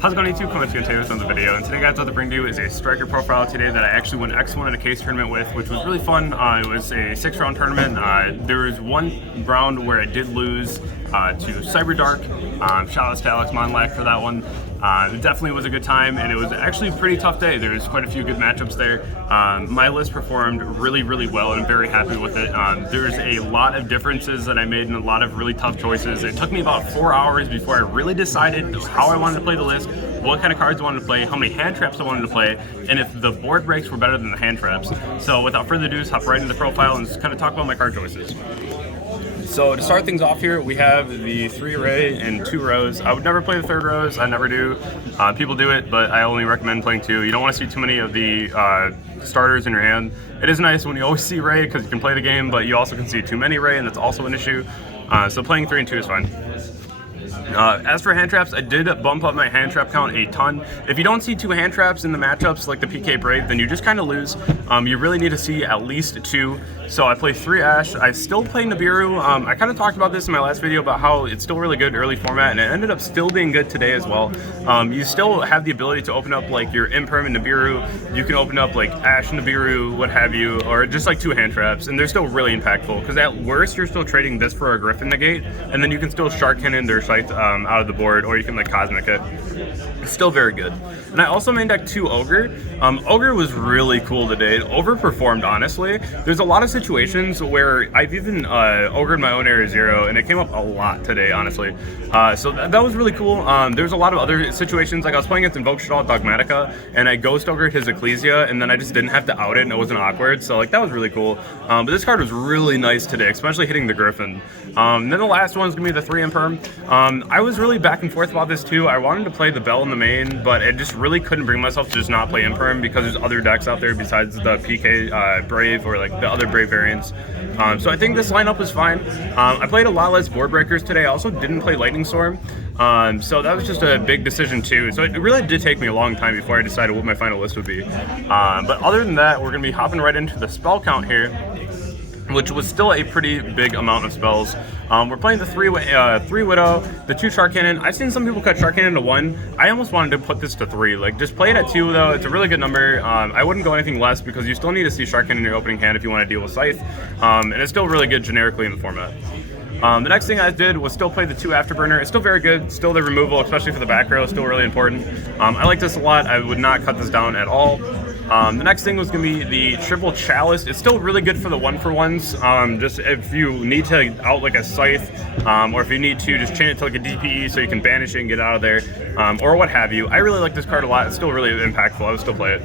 How's it going, YouTube? Coming to you today with another video, and today, guys, what to bring to you is a striker profile today that I actually won X1 in a case tournament with, which was really fun. It was a 6-round tournament. There was one round where I did lose to Cyberdark. Shout out to Alex Monlack for that one. It definitely was a good time, and it was actually a pretty tough day. There was quite a few good matchups there. My list performed really, really well, and I'm very happy with it. There's a lot of differences that I made and a lot of really tough choices. It took me about 4 hours before I really decided how I wanted to play the list, what kind of cards I wanted to play, how many hand traps I wanted to play, and if the board breaks were better than the hand traps. So without further ado, let's hop right into the profile and just kind of talk about my card choices. So to start things off here, we have the 3 array and 2 rows. I would never play the 3rd rows, I never do. People do it, but I only recommend playing 2. You don't want to see too many of the starters in your hand. It is nice when you always see Ray because you can play the game, but you also can see too many Ray, and that's also an issue. So playing 3 and 2 is fine. As for hand traps, I did bump up my hand trap count a ton. If you don't see 2 hand traps in the matchups like the PK Brave, then you just kind of lose. You really need to see at least 2. So I play 3 Ash. I still play Nibiru. I kind of talked about this in my last video about how it's still really good early format, and it ended up still being good today as well. You still have the ability to open up like your Imperm and Nibiru. You can open up like Ash, Nibiru, what have you, or just like 2 hand traps, and they're still really impactful because at worst you're still trading this for a Griffin negate, and then you can still Shark Cannon their Scythe out of the board, or you can like Cosmic it. It's still very good. And I also main deck 2 Ogre. Ogre was really cool today. It overperformed, honestly. There's a lot of situations where I've even Ogred my own Area 0, and it came up a lot today, honestly. So that was really cool. There's a lot of other situations, like I was playing against Invoke Shadal Dogmatica, and I Ghost Ogred his Ecclesia, and then I just didn't have to out it, and it wasn't awkward. So like that was really cool. But this card was really nice today, especially hitting the Griffin. Then the last one's gonna be the 3 Imperm. I was really back and forth about this too. I wanted to play the Bell in the main, but I just really couldn't bring myself to just not play Imperm because there's other decks out there besides the PK Brave or like the other Brave variants. So I think this lineup was fine. I played a lot less board breakers today. I also didn't play Lightning Storm. So that was just a big decision too. So it really did take me a long time before I decided what my final list would be. But other than that, we're gonna be hopping right into the spell count here, which was still a pretty big amount of spells. We're playing the 3 Widow, the 2 Shark Cannon. I've seen some people cut Shark Cannon to 1. I almost wanted to put this to 3. Like, just play it at 2, though. It's a really good number. I wouldn't go anything less because you still need to see Shark Cannon in your opening hand if you want to deal with Scythe. And it's still really good generically in the format. The next thing I did was still play the 2 Afterburner. It's still very good. Still the removal, especially for the back row, still really important. I like this a lot. I would not cut this down at all. The next thing was going to be the Triple Chalice. It's still really good for the 1-for-1s. Just if you need to out like a Scythe, or if you need to just chain it to like a DPE so you can banish it and get out of there, or what have you. I really like this card a lot. It's still really impactful. I would still play it.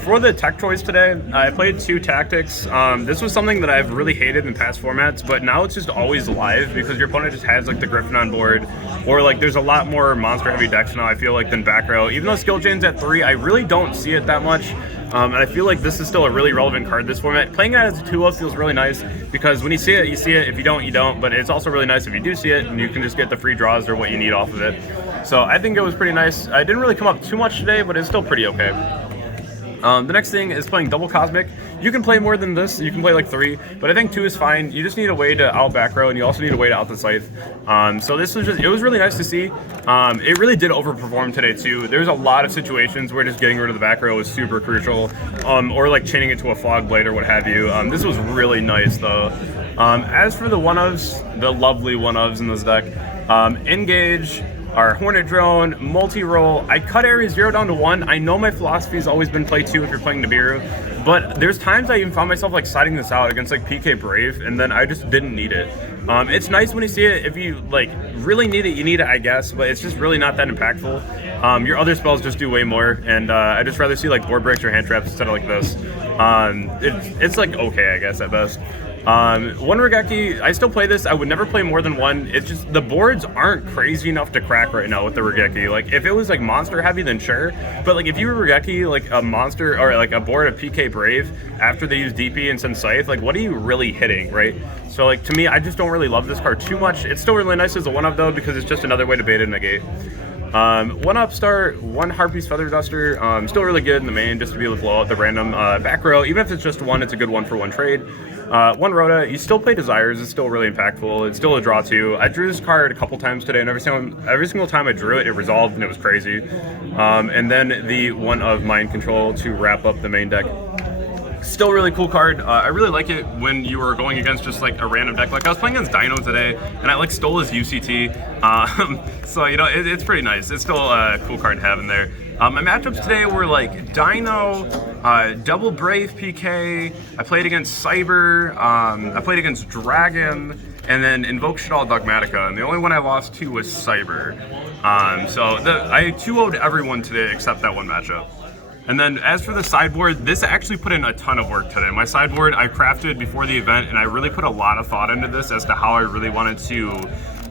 For the tech choice today, I played 2 Tactics. This was something that I've really hated in past formats, but now it's just always live because your opponent just has like the Griffin on board, or like there's a lot more monster heavy decks now, I feel like, than back row. Even though skill chain's at 3, I really don't see it that much. And I feel like this is still a really relevant card this format. Playing it as a 2-0 feels really nice because when you see it, you see it. If you don't, you don't. But it's also really nice if you do see it and you can just get the free draws or what you need off of it. So I think it was pretty nice. I didn't really come up too much today, but it's still pretty okay. The next thing is playing double Cosmic. You can play more than this. You can play like 3, but I think 2 is fine. You just need a way to out back row, and you also need a way to out the Scythe. So this was just, it was really nice to see. It really did overperform today too. There's a lot of situations where just getting rid of the back row was super crucial, or like chaining it to a Fog Blade or what have you. This was really nice though. As for the 1-ofs, the lovely 1-ofs in this deck, Engage, our Hornet Drone, multi-roll. I cut Area 0 down to 1. I know my philosophy has always been play 2 if you're playing Nibiru, but there's times I even found myself like siding this out against like PK Brave, and then I just didn't need it. It's nice when you see it. If you like really need it, you need it, I guess, but it's just really not that impactful. Your other spells just do way more, and I'd just rather see like board breaks or hand traps instead of like this. It's like okay, I guess, at best. 1 Regeki, I still play this. I would never play more than 1. It's just the boards aren't crazy enough to crack right now with the Regeki. Like if it was like monster heavy, then sure. But like if you were Regeki like a monster or like a board of PK Brave after they use DP and send Scythe, like what are you really hitting, right? So like to me, I just don't really love this card too much. It's still really nice as a 1-of though because it's just another way to bait and negate. One Upstart, one Harpy's Feather Duster, still really good in the main just to be able to blow out the random back row. Even if it's just one, it's a good one for one trade. One Rhoda, you still play Desires, it's still really impactful, it's still a draw too. I drew this card a couple times today, and every single time I drew it, it resolved and it was crazy. And then the one of Mind Control to wrap up the main deck. Still really cool card. I really like it when you were going against just like a random deck. Like I was playing against Dino today, and I like stole his UCT. So you know it's pretty nice. It's still a cool card to have in there. My matchups today were like Dino, double Brave PK. I played against Cyber. I played against Dragon, and then Invoke Shaddoll Dogmatica. And the only one I lost to was Cyber. So I 2-0'd everyone today except that one matchup. And then as for the sideboard, this actually put in a ton of work today. My sideboard I crafted before the event, and I really put a lot of thought into this as to how I really wanted to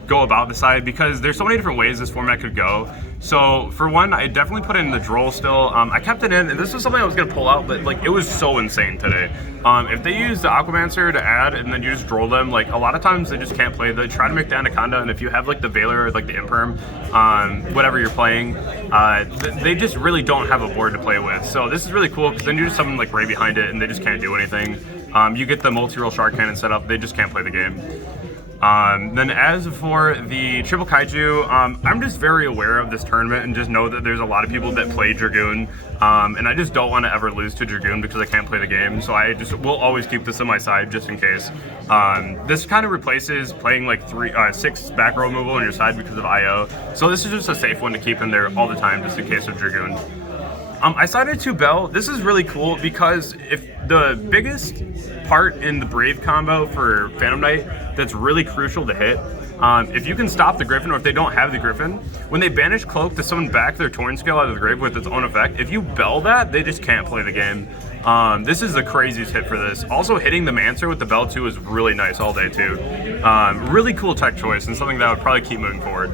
go about the side, because there's so many different ways this format could go. So for one, I definitely put in the Droll still. I kept it in, and this was something I was gonna pull out, but like it was so insane today. If they use the Aquamancer to add and then you just Droll them, like a lot of times they just can't play. They try to make the Anaconda, and if you have like the Veiler or like the Imperm, whatever you're playing, they just really don't have a board to play with. So this is really cool, because then you just summon like Ray behind it and they just can't do anything. You get the multi-roll Shark Cannon set up, they just can't play the game. Then as for the Triple Kaiju, I'm just very aware of this tournament and just know that there's a lot of people that play Dragoon, and I just don't want to ever lose to Dragoon because I can't play the game, so I just will always keep this on my side just in case. This kind of replaces playing like 6 back row removal on your side because of IO, so this is just a safe one to keep in there all the time just in case of Dragoon. I sided 2 Bell. This is really cool because if the biggest part in the Brave combo for Phantom Knight that's really crucial to hit, if you can stop the Griffin, or if they don't have the Griffin, when they banish Cloak to summon back their Torn Scale out of the grave with its own effect, if you Bell that, they just can't play the game. This is the craziest hit for this. Also hitting the Mancer with the Bell too is really nice all day too. Really cool tech choice and something that I would probably keep moving forward.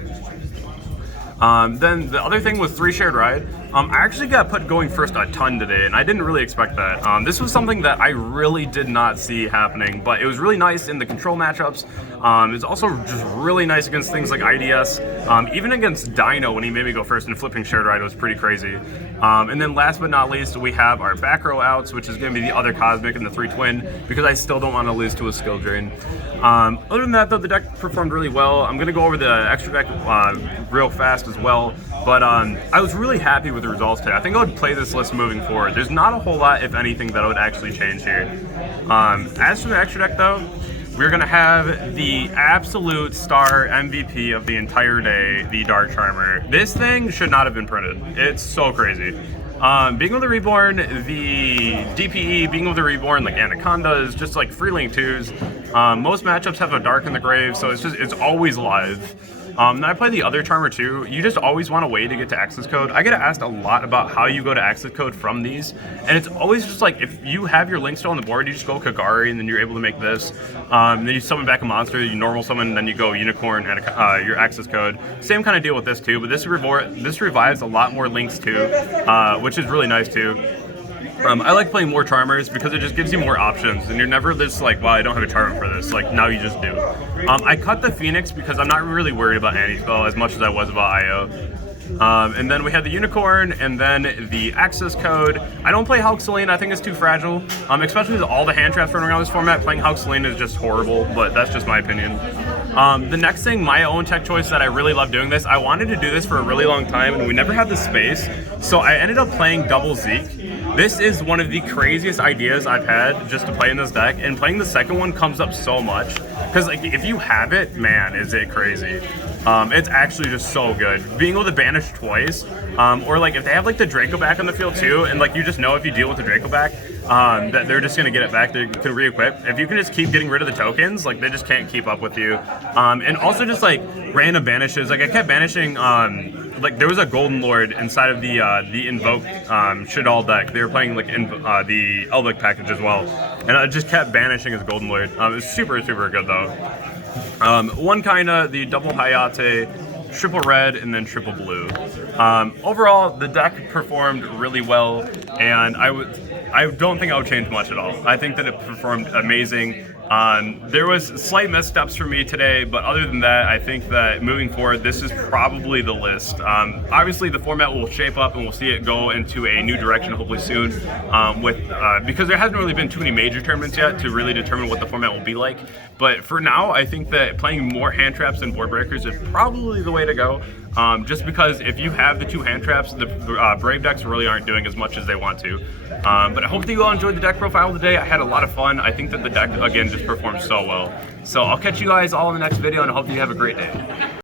Then the other thing was 3 Shared Ride. I actually got put going first a ton today, and I didn't really expect that. This was something that I really did not see happening, but it was really nice in the control matchups. It's also just really nice against things like IDS. Even against Dino when he made me go first and flipping Shared Ride was pretty crazy. And then last but not least, we have our back row outs, which is going to be the other Cosmic and the 3 Twin, because I still don't want to lose to a skill drain. Other than that, though, the deck performed really well. I'm going to go over the extra deck real fast as well, but I was really happy with the results today. I think I would play this list moving forward. There's not a whole lot, if anything, that I would actually change here. As for the extra deck, though, we're going to have the absolute star MVP of the entire day, the Dark Charmer. This thing should not have been printed. It's so crazy. Being of the Reborn, the DPE, Being of the Reborn, like Anacondas, just like free link 2s. Most matchups have a Dark in the grave, so it's always live. Then I play the other Charmer too. You just always want a way to get to access code. I get asked a lot about how you go to access code from these, and it's always just like, if you have your link still on the board, you just go Kagari, and then you're able to make this. Then you summon back a monster, you normal summon, and then you go Unicorn and your access code. Same kind of deal with this too, but this revives a lot more links too, which is really nice too. I like playing more Charmers because it just gives you more options, and you're never this like, well, I don't have a Charmer for this. Like, now you just do. I cut the Phoenix because I'm not really worried about Anti-Spell as much as I was about IO. And then we have the Unicorn, and then the access code. I don't play Hulk Selene, I think it's too fragile. Especially with all the hand traps running around this format, playing Hulk Selene is just horrible, but that's just my opinion. The next thing, my own tech choice that I really love doing this, I wanted to do this for a really long time, and we never had the space, so I ended up playing Double Zeke. This is one of the craziest ideas I've had just to play in this deck, and playing the second one comes up so much, because like, if you have it, man, is it crazy. It's actually just so good. Being able to banish twice, or like if they have like the Draco back on the field too, and like you just know if you deal with the Draco back, that they're just gonna get it back, they can re-equip. If you can just keep getting rid of the tokens, like they just can't keep up with you. And also just like random banishes, like I kept banishing, like there was a Golden Lord inside of the Invoke Shaddoll deck. They were playing like the Elvic package as well, and I just kept banishing his Golden Lord. It was super good though. One kinda, the double Hayate, triple red, and then triple blue. Overall, the deck performed really well, and I don't think I would change much at all. I think that it performed amazing. There was slight missteps for me today, but other than that, I think that moving forward, this is probably the list. Obviously, the format will shape up, and we'll see it go into a new direction hopefully soon. Because there hasn't really been too many major tournaments yet to really determine what the format will be like. But for now, I think that playing more hand traps and board breakers is probably the way to go. Just because if you have the 2 hand traps, the Brave decks really aren't doing as much as they want to. But I hope that you all enjoyed the deck profile today. I had a lot of fun. I think that the deck, again, just performed so well. So I'll catch you guys all in the next video, and I hope that you have a great day.